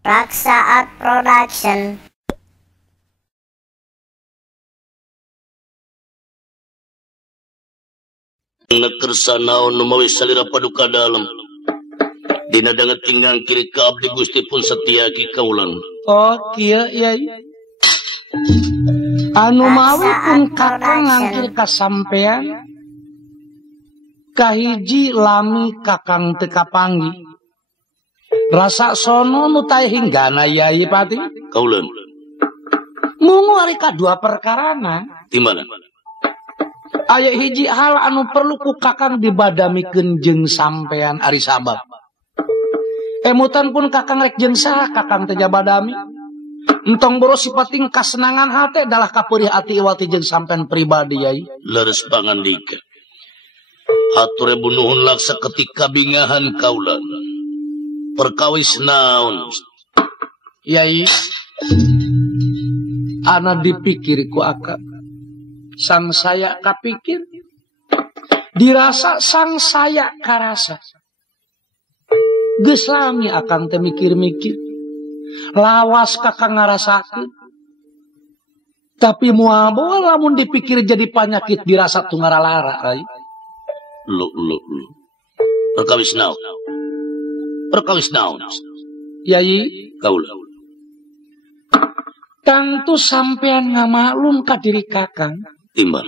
Raksa Art Production. Nakersanaon nu mawi salira paduka dalam dina danget tinggang kiri ka abdi Gusti pun setia ki kaulan. Oh kieu yai anu mawi pun kakang ngangkir ka sampean kahiji lami kakang teu kapanggi rasa sono nu tae hinggana yai pati Kaulan mungu ari kadua perkarana di mana? aya hiji hal anu perlu ku kakang dibadamikeun jeung sampean ari sabab emutan pun kakang rek jeung saha kakang teh badami entong boros sipating kasenangan hate adalah kapeurih ati iwati jeung sampean pribadi yai Leres pangandika hatur bunuhun laksa ketika bingahan kaulan perkawis naon yai ana dipikir ku akak sang saya kapikir dirasa sang saya karasa geus lami akan teh mikir-mikir lawas kakang ngarasakeun tapi moal bae lamun dipikir jadi penyakit dirasa tungara lara ai lu perkawis naon yai kaulan tangtu sampean ngamaklum ka diri kakang timbal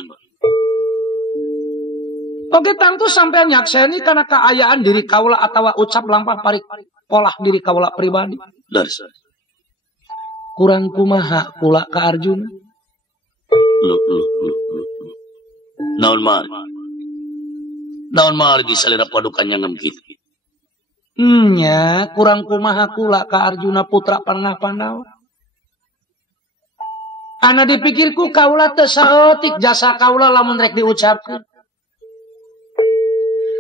oke tangtu sampean nyakseni karena keayaan diri kaula atawa ucap lampah parik polah diri kaula pribadi Leres kurang kumaha kula ka Arjuna lu naon margi salira paduka nyangem kitu nya kurang kumaha kula ka Arjuna putra Panah Pandawa ana dipikirku kaula teu saeutik jasa kaula lamun rek diucapkeun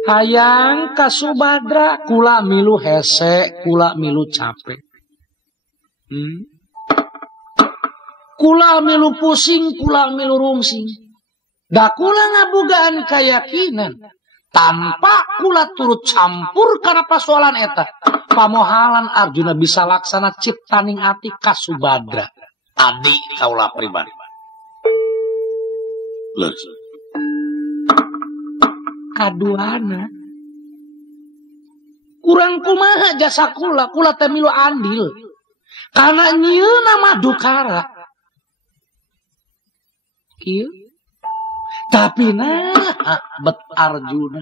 hayang ka Subadra kula milu hese kula milu capek kula milu pusing kula milu rungsing da kula ngabogaan kayakinan tanpa kula turut campur kana pasoalan eta pamohalan Arjuna bisa laksana ciptaning ati ka Subadra adi kaula pribadi Leres kaduana kurang kumaha jasa kula teh milu andil kana nyieuna madukara kieu tapi nah bet Arjuna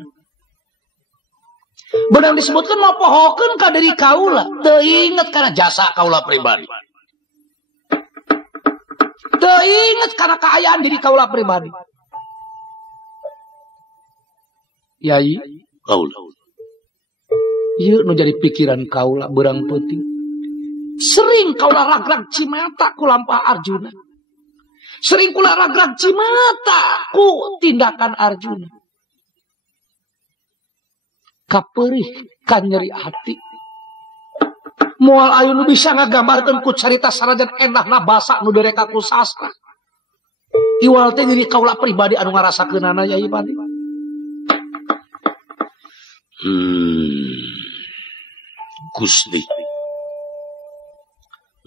benar disebutkan mau pohokeun ka diri kaula teu inget kana jasa kaula pribadi teu inget kana kaayaan diri kaula pribadi yai kaula ieu nu jadi pikiran kaula beurang peuting sering kaula ragrag cimata ku lampah Arjuna sering kula ragrag cimata ku tindakan Arjuna kapeurih kan nyeri hati moal ayu nu bisa ngagambarkeun ku carita sarajan endahna basa nu dereka ku sastra iwal teh diri kaula pribadi anu ngarasakeunana yai padi Gusti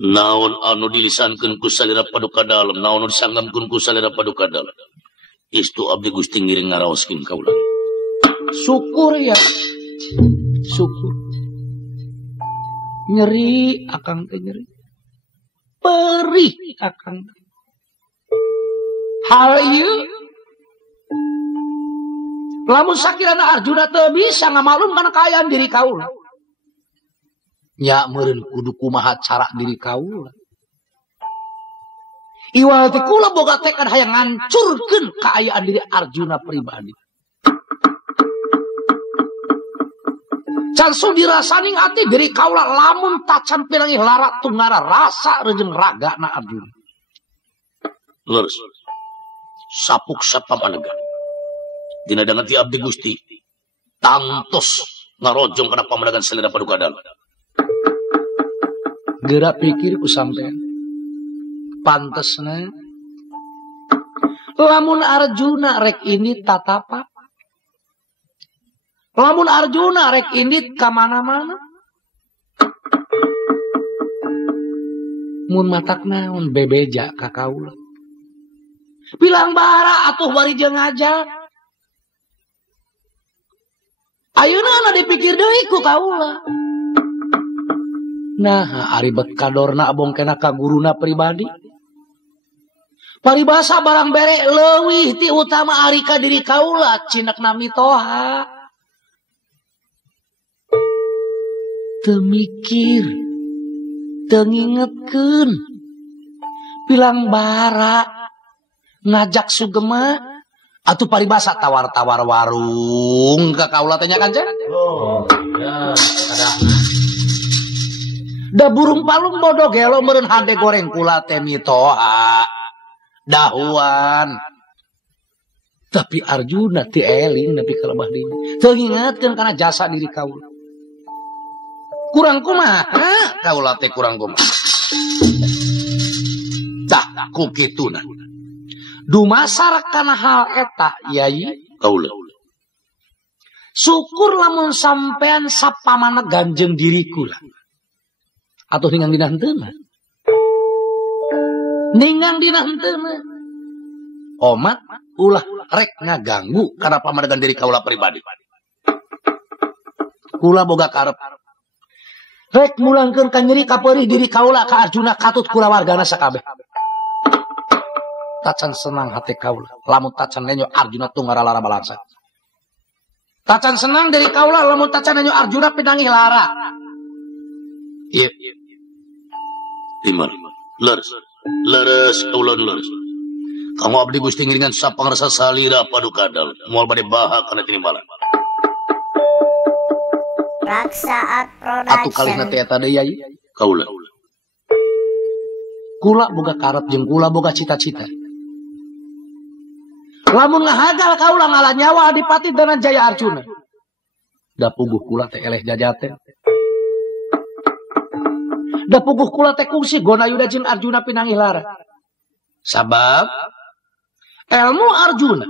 naon anu dilisankeun ku salira paduka dalam naon anu disanggamkeun ku salira paduka dalam istu abdi Gusti ngiring ngaraoskeun kaula syukur ya syukur nyeri akang teh nyeri perih akang hal ieu lamun sakirana Arjuna teu bisa ngamaklum kana kaayaan diri kaula nya meureun kudu kumaha cara diri kaula iwal teh kula boga tekad hayang ngancurkeun kaayaan diri Arjuna pribadi cansu dirasaning ati diri kaula lamun tacan pirangih lara tunggara rasa rejeung ragana Arjuna Leres sapuk sapamanegah dina dangan ti abdi Gusti tantos ngarojong kana pamanagan salira paduka dalam geura pikir ku sampean pantesna lamun Arjuna rek ini tatapa lamun Arjuna rek ini ka mana-mana mun matak naon bebeja ka kaula. Bilang bara atuh bari jeung ngajak. Ayeuna ana dipikir deui ku kaula. Nah, aribet kadorna bongkena ka guruna pribadi. Paribasa barang bere leuwih ti utama ari ka diri kaula cinekna mitoha. Teu mikir, teu ngingetkeun. Bilang bara ngajak sugema atuh paribasa tawar-tawar warung ka kaula teh nya kan Cen? Oh, ya, kadang. Da burung palung bodoh gelo meureun hade goreng kula teh mitoha. Dahuan. Tapi Arjuna teu eling nepi ka lebah dieu. Teu ngingetkeun kana jasa diri kaula. Kurang kumaha? Kaula teh kurang kumaha. Tah ku kituna. Dumasar kana hal eta Yai kaula. Syukur lamun sampean sapamana ganjeng diri kula. Atau ningang dina henteuna. Ningang dina henteuna. Omat ulah rek ngaganggu kana pamadegan diri kaula pribadi. Kula boga karep rek mulangkeun ka nyeri kapeurih diri kaula ka Arjuna katut kula wargana sakabeh. Tacan senang hati kaula lamun tacan nenyo Arjuna tunggara lara balansa. Tacan senang dari kaula lamun tacan nenyo Arjuna pinangih lara. Iya. Timar. Leres kaula leres. Kamu abdi Gusti ngiringan sapangrasa salira padukadal moal bade baha kana tinimbalan. Raksaat Atu kalihna teh eta deui Yai kaula. Kula boga karep jeung kula boga cita-cita. Lamun ngahagal kaula ngalah nyawa Adipati Dananjaya Arjuna. Da puguh kula teh eleh jajaten. Da puguh kula teh kungsi Gonayuda jeung Arjuna pinangih lara. Sabab ilmu Arjuna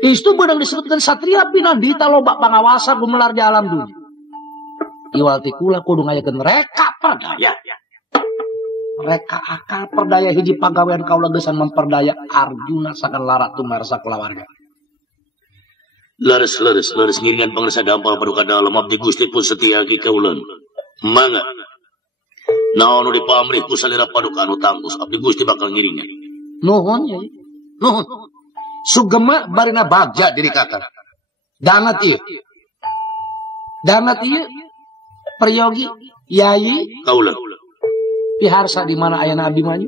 itu beunang disebutkan satria pinandita loba pangawasa gumelar di alam dunia. Iwal ti kula kudu ngayakeun reka perdaya. Reka akal perdaya hiji pagawean kaula geusan memperdaya Arjuna sakan lara tumarsa kulawarga. Leres ngiringan pangresa dampal paduka dalam abdi Gusti pun setia ki kaula. Mangga. Naon nu dipamrih ku salira paduka anu tangkus abdi Gusti bakal ngiringan. Nuhun Yai. Nuhun. Sugema barina bagja diri kakak. Dangat ieu. Dangat ieu. Peryogi Yai kaula. Piharsa di mana ayana Abimanyu?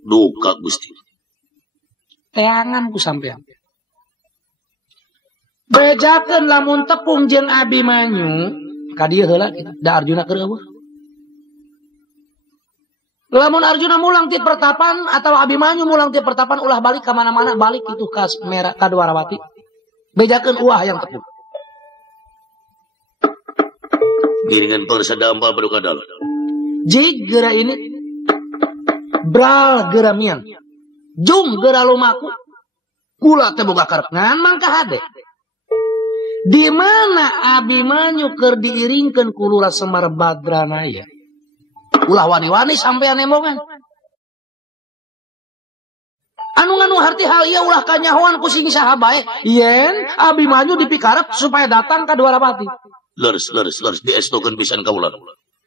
Duka Gusti. Teangan ku sampean. Bejakeun lamun tepung jeung Abimanyu, ka dieu heula da Arjuna keur eueuh. Lamun Arjuna mulang ti pertapan atau Abimanyu mulang ti pertapan ulah balik ka mana-mana balik itu ka Dwarawati. Bejakeun uah yang tepung. Giringan pangresa dampal paduka dalam. Jig geura ini bral geura mian. Jung geura lumaku. Kula teh boga karep ngan mangka hade. Di mana Abimanyu keur diiringkeun ku Lurah Semar Badranaya. Ulah wani-wani sampean emongan. Anu nganu harti hal ieu ulah kanyahoan ku sing saha bae yen Abimanyu dipikarep supaya datang ka Dwarawati. Leres diestokeun pisan kaula.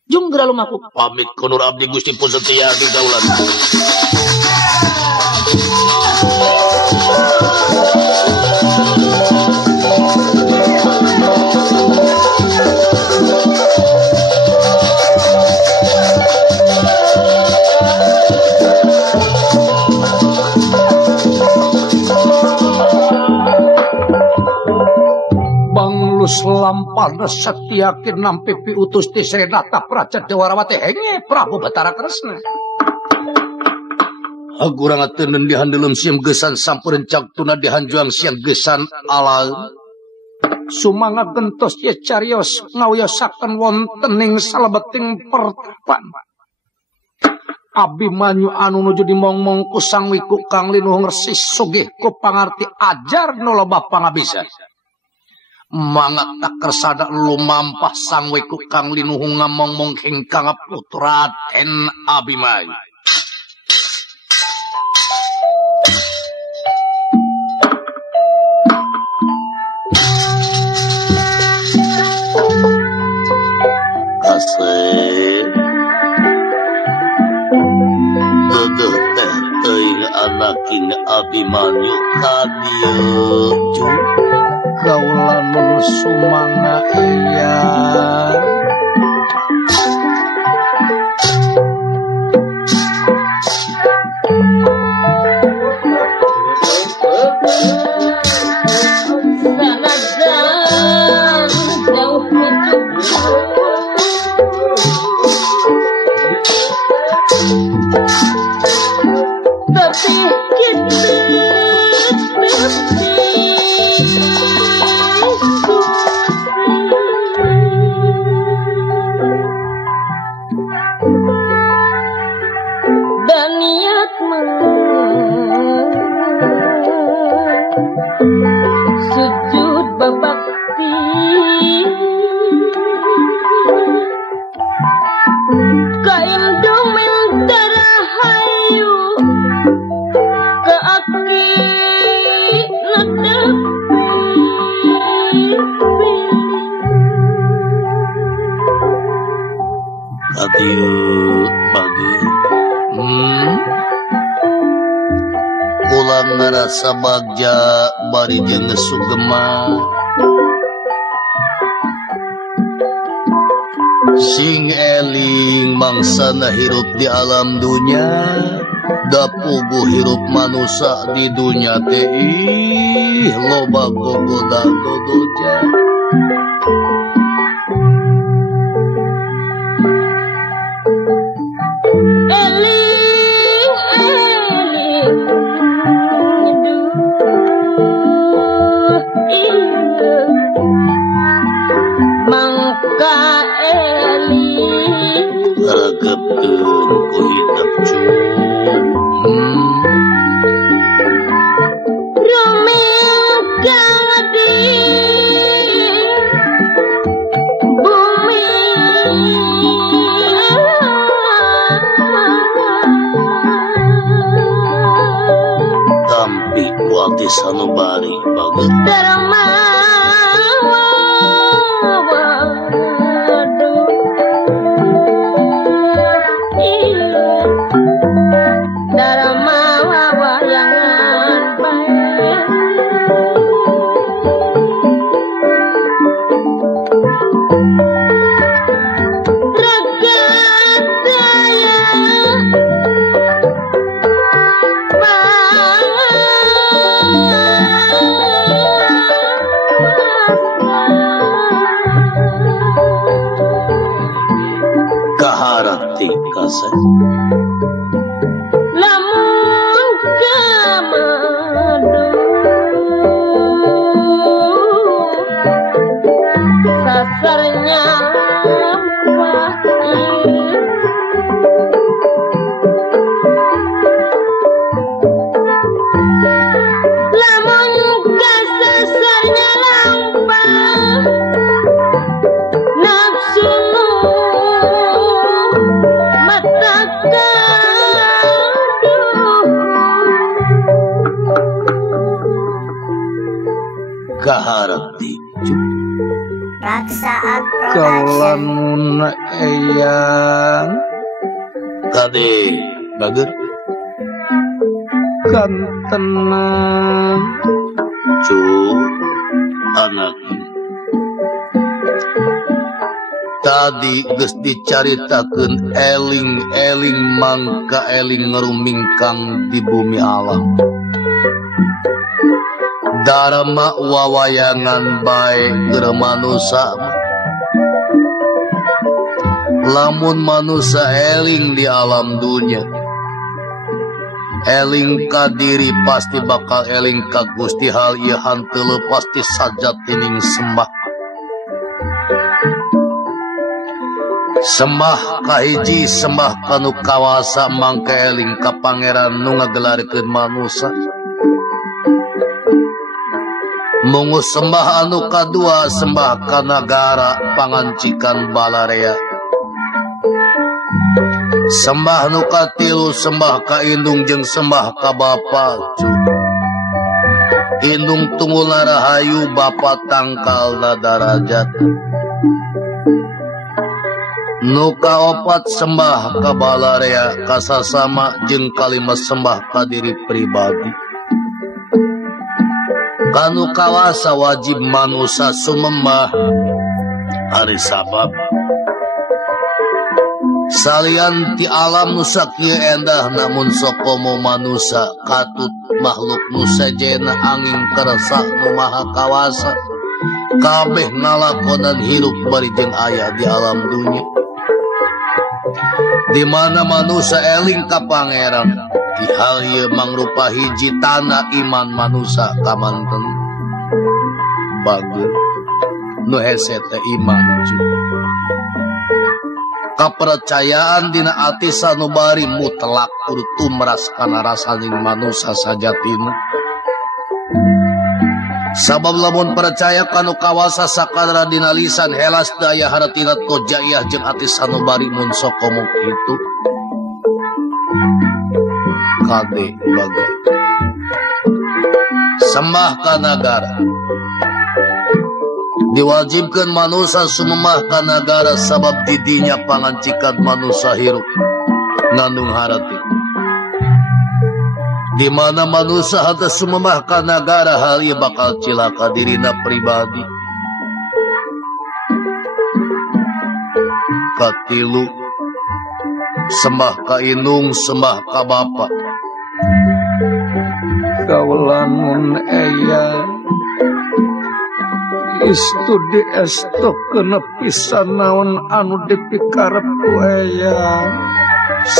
Jung geura lumaku. Pamit kunur abdi Gusti pun setia ki kaula. Lampana Satyakin nampi piutus ti Senata Praja Dwarawati henge Prabu Batara Kresna. Agurang ateuneun dihandelem siam gesan sampureun cagtuna dihanjuang siang gesan alaeun. Sumangga gentos ye carios ngawiyosaken wontening salebeting pertapan. Abimanyu anu nuju dimongmong ku Sang Wiku Kang Linuhung Resi sugih ku pangarti ajar nu loba pangabisa. mangat tak kersada lumampah sang weku kang linuhung ngamong-mong hingkang putra ten Abimanyu. Kasih dedeh teh teuing anaking Abimanyu kadieu ju Kaula nun sumangga eyang sujud babakti kaindumin darahayu keaki netepi kadieu bagi ulang ngarasa bagja bari jeung sugema sing eling mangsana hirup di alam dunya da puguh hirup manusia di dunya teh loba gogoda gogoja ragepkeun ku hidup cuy rumingkang di bumi tampi ku abdi sanubari baget kaharati kasih lamun kamadu sasarnya lamun kasasarnya lampah nafsu kaharati Raksaat Kaula Production. nun eyang kade baget kan tenang cu anak tadi geus dicaritakeun eling-eling mangka eling ngerumingkang di bumi alam Dharma wawayangan bae keur manusia lamun manusia eling di alam dunia eling ka diri pasti bakal eling ka Gusti hal ieu hanteu pasti sajatining sembah sembah kahiji sembah kanu kawasa mangka eling ka pangeran nu ngagelarkeun manusia Mungu sembah anu kadua sembah ka nagara pangancikan Balarea. Sembah nu katilu sembah ka indung jeung sembah ka bapa cu. Indung tunggulna rahayu bapa tangkalna darajat. Nu kaopat sembah ka Balarea kasasama jeung kalimat sembah ka diri pribadi. Kanu kawasa wajib manusia sumembah hari sabab salian ti alam nusa kieu endah namun sokomo manusia katut makhluk nusa jena angin kerasa nu maha kawasa kabeh ngalakonan hirup bari jeung aya di alam dunia di mana manusia eling ka pangeran di hal ieu mangrupa hiji tanda iman manusia kamanten bageun nu hese teh iman juga kapercayaan dina ati sanubari mutlak kudu tumras kana rasaning manusia sajatina sabab lamun percaya kanu kawasa sakadara dina lisan helas daya haratina tojaiyah jeung ati sanubari mun sok ngomong kitu kade bagai sembah ka nagara diwajibkan manusia sumembah ka nagara sabab didinya pangancikan manusia hirup ngandung harati di mana manusia hata sumembah ka nagara hal ieu bakal cilaka dirina pribadi katilu sembah ka indung sembah ka bapa Kaulamun eya istudi estok kena pisan naon anu dipikarep ku eya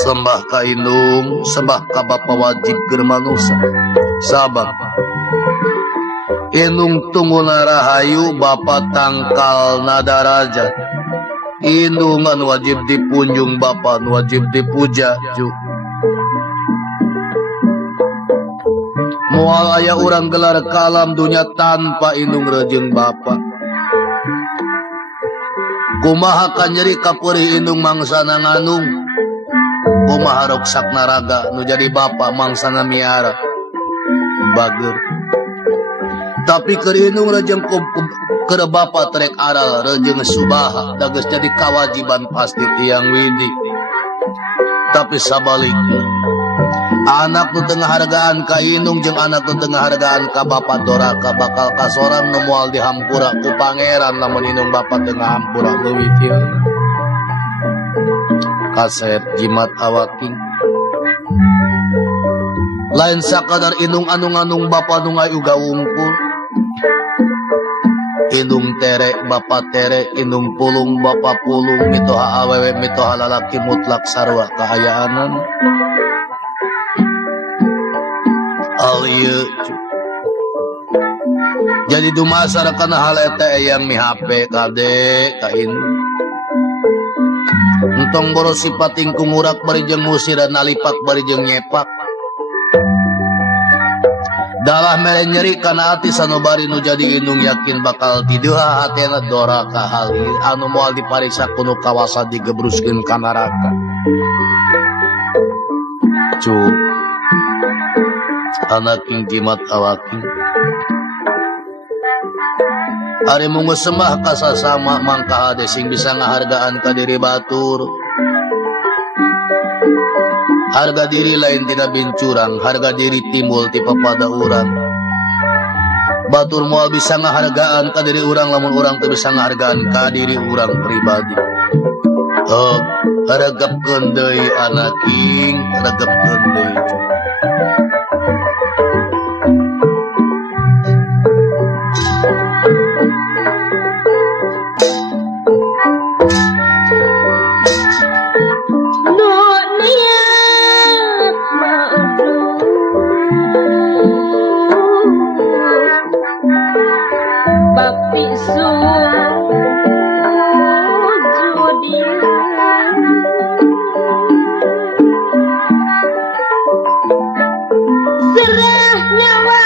sembah ka indung sembah ka bapa wajib keur manusia sabab indung tungguna rahayu bapa tangkalna darajat indungan wajib dipunjung bapa wajib dipuja ju moal aya urang gelar kalam dunya tanpa indung rejeung bapa kumaha ka nyeri kapeureih indung mangsana nganung kumaha roksak naraga nu jadi bapa mangsana miara bageur tapi keur indung rejeung keur bapa terek aral rejeung subaha da geus jadi kawajiban pasti tiang widi tapi sabalikna anak nu tengah hargaan ka indung jeung anak nu tengah hargaan ka bapa doraka bakal kasorang nu moal dihampura ku pangeran lamun indung bapa tengah hampura leuwih ieu kaset jimat awaking lain sakadar indung anu ngandung bapa nu ngayuga wungkul indung tere bapa tere indung pulung bapa pulung mitoha awewe mitoha lalaki mutlak sarwa kahayaanan alieu jadi dumasar kana hal eta yang mihape kade ka indung entong boros sipating kumurak bari jeung musir nalipat bari jeung nyepak dalah mere nyeri kana ati sanubari nu jadi indung yakin bakal tideuha hatena dora ka hal anu moal dipariksa kuno kawasa digebruskeun ka neraka cu anak jimat awaking ari mung sembah ka sasama mangka hade sing bisa ngahargaan ka diri batur harga diri lain tidak bincurang harga diri timbul ti papada urang batur moal bisa ngahargaan ka diri urang lamun urang teu bisa ngahargaan ka diri urang pribadi regepkeun deui anaking regepkeun deui serah nyawa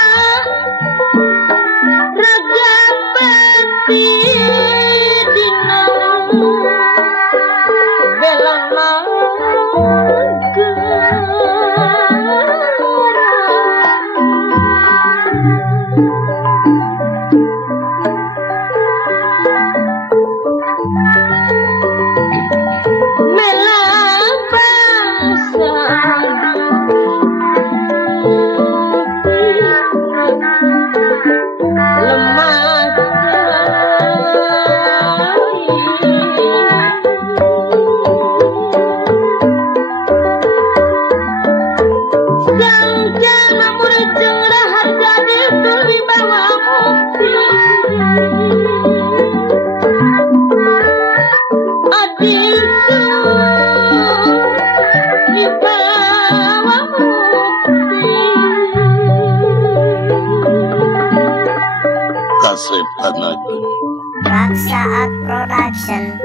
Raksaat Production.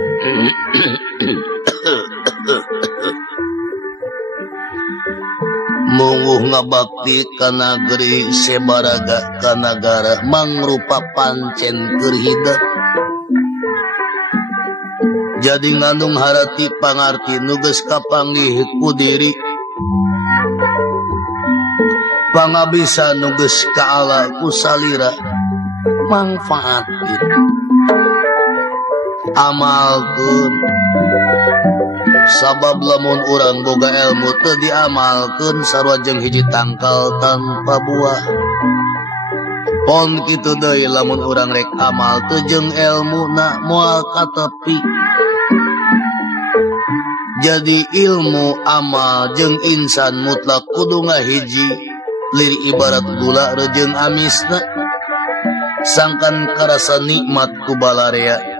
Mungguh ngabakti ka nagari sebaraga ka nagara mangrupa pancen kerhidat. Jadi ngandung harati pangarti nugas kapanggih ku diri. Pangabisa nugas ka ala ku salira manfaatin. Amalkeun sabab lamun urang boga ilmu teu diamalkeun sarua jeung hiji tangkal tanpa buah. Pon kitu deui lamun urang rek amal teu jeung ilmuna moal ka tepi. Jadi ilmu amal jeung insan mutlak kudu ngahiji lir ibarat gula rejeun amisna sangkan karasa nikmat ku balarea.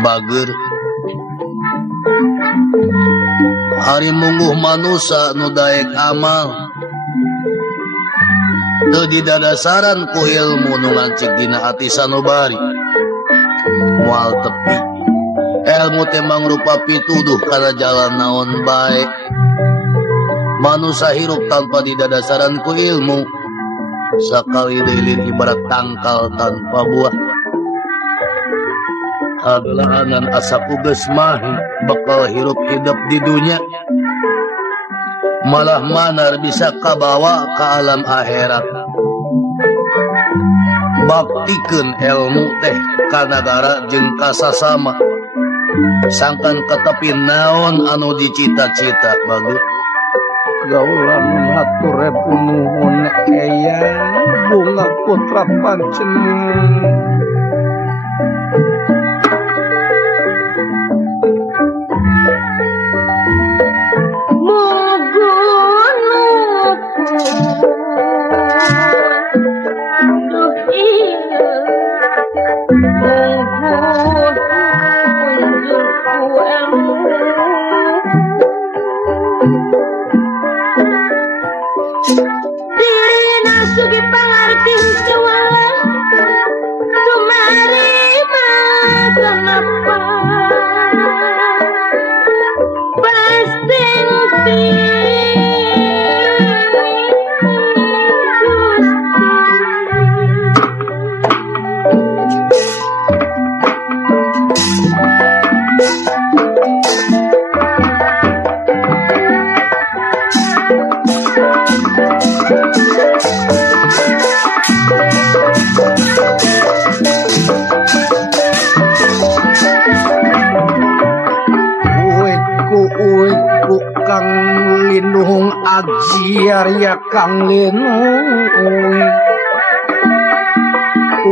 Bager hari mungguh manusia nu daek amal teu didadasaran ku ilmu nu ngancik dina ati sanubari moal tepi. Ilmu teh mangrupa pituduh kana jalan naon bae. Manusia hirup tanpa didadasaran ku ilmu sakali deui ibarat tangkal tanpa buah. Adalahanan asa ugas mahi bakal hirup hidup di dunia, malah manar bisa kabawa ke alam akhirat. Baktikeun ilmu teh ka nagara jeung ka sasama sangkan katepi naon anu dicita-cita bagus. Gaulan hatur nuhun eyang bunga putra pancen. Ajiar ya kang linung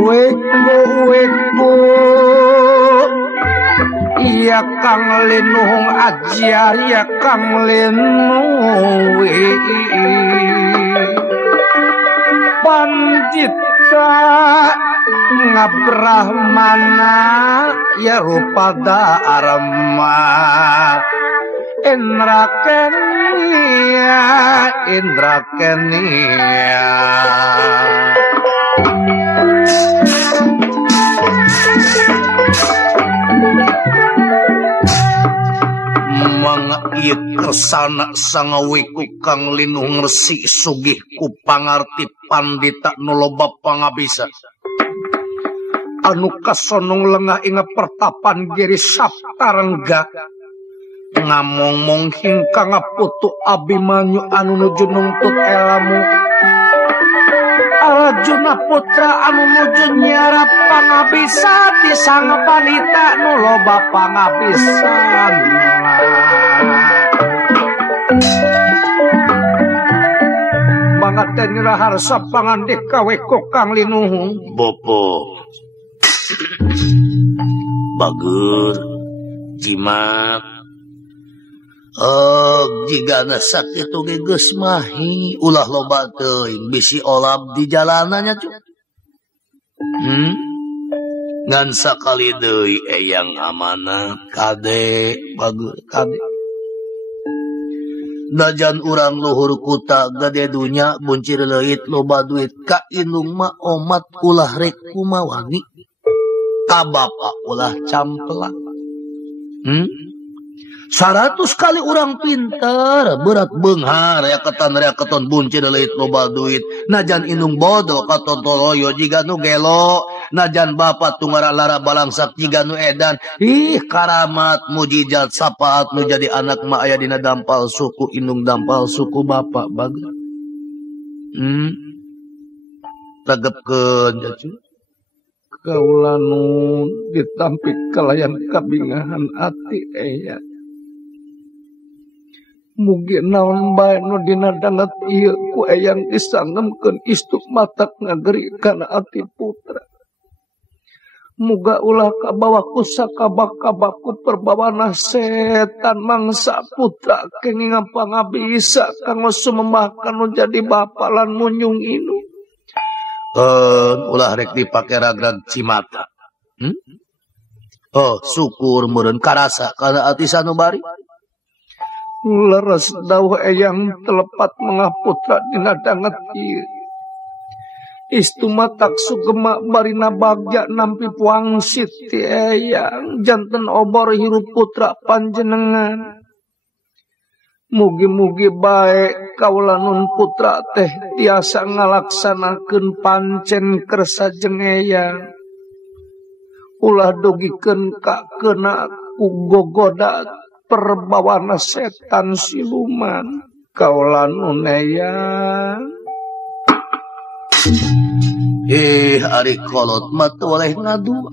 weko ya kang linung ajiar ya kang linung pandita ngabrahmana ya rupada arama Indra Kenia mangieu kersana sangawiku kang linung resi sugih ku pangarti pandita nu loba pangabisa anu kasonong lengah inga pertapan giri saptarengga ngamong-mong hingka ngaputu Abimanyu anu nuju nungtut elamu Arjuna putra anu nuju nyarap pangabisa di sang panita nu loba pangabisan mangaten raharsa pangandika weko kang linuhung bopo bagur jimat. Jika sakit oge geus mahi ulah loba teuing bisi olab di jalanannya cu. Ngan sakali deui eyang amanah kade bagus kade. najan urang luhur kuta gade dunya buncir leuit loba duit ka indung mah omat ulah rek kumawani ka bapa ulah campela 100 kali urang pinter berat beunghar reaketon buncir leuit loba duit najan indung bodoh katon toloyo jiga nu gelo najan bapa tunggara lara balangsak jiga nu edan ih karamat mujizat sapaat nu jadi anak ma aya dina dampal suku indung dampal suku bapa bagus tegepkeun jacu kaula nu ditampik kalayan kabingahan ati eya mugi naon bae nu dina danget ieu ku eyang disangemkeun istuk matak ngageri kana ati putra. Muga ulah kabawa ku sakabak-kabakku perbawana setan mangsa putra kenging pangabisa kanggo sumembahkan nu jadi bapa lan munyung inu. Ulah rek dipake ragrag cimata. Oh, syukur meureun karasa kana ati sanubari. Leres dawuh eyang telepat mengaputra dina danget ieu istumatak sugema barina bagja nampi puangsit ti eyang janten obor hirup putra panjenengan mugi-mugi bae kaula nun putra teh tiasa ngalaksanakeun pancen kersa jeung eyang ulah dogikeun ka keuna gogoda perbawana setan siluman kaula nuneya ari kolot mah teu oleh ngadua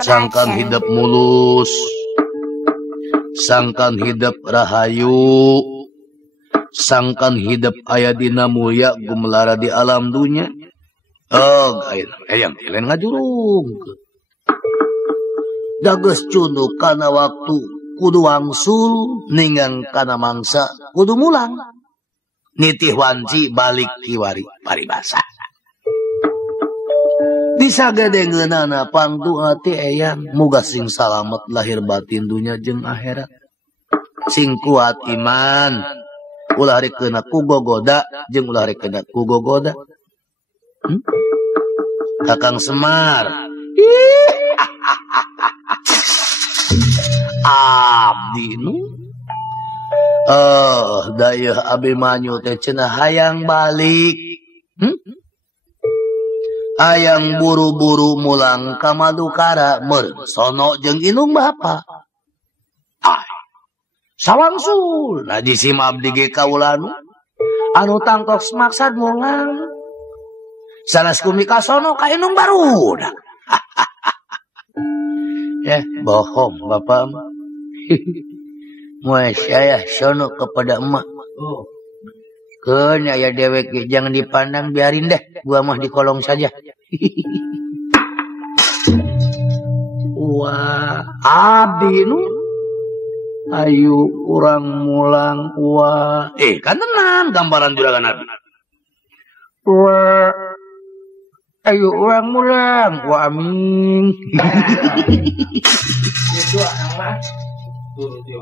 sangkan hidup mulus sangkan hidup rahayu sangkan hidup aya dina mulia gumelara di alam dunya ayang lain ngajurung dages cunduk kana waktu kudu wangsul ningang kana mangsa kudu mulang nitih wanci balik kiwari paribasa disagedengeunana pangtu ati eyang muga sing salamet lahir batin dunya jeung akhirat sing kuat iman ulah rekeuna ku gogoda jeung ulah rekeuna ku gogoda Kakang Semar abdi nu dayeuh Abimanyu teh cenah hayang balik hayang buru-buru mulang ka Madukara meureun sono jeung indung bapa sawangsul nah sim abdi ge kaula anu tangtos maksad mulang sanes kumi ka sono ka indung barudak bohong bapak Muai saya sono kepada emak. Keun aya dewek jangan dipandang biarin deh. Gua mah di kolong saja. Wah, abdi nu ayu urang mulang wah. Kan tenang gambaran juragan abdi. Wah, ayu urang mulang wah amin. Itu anak tuh dia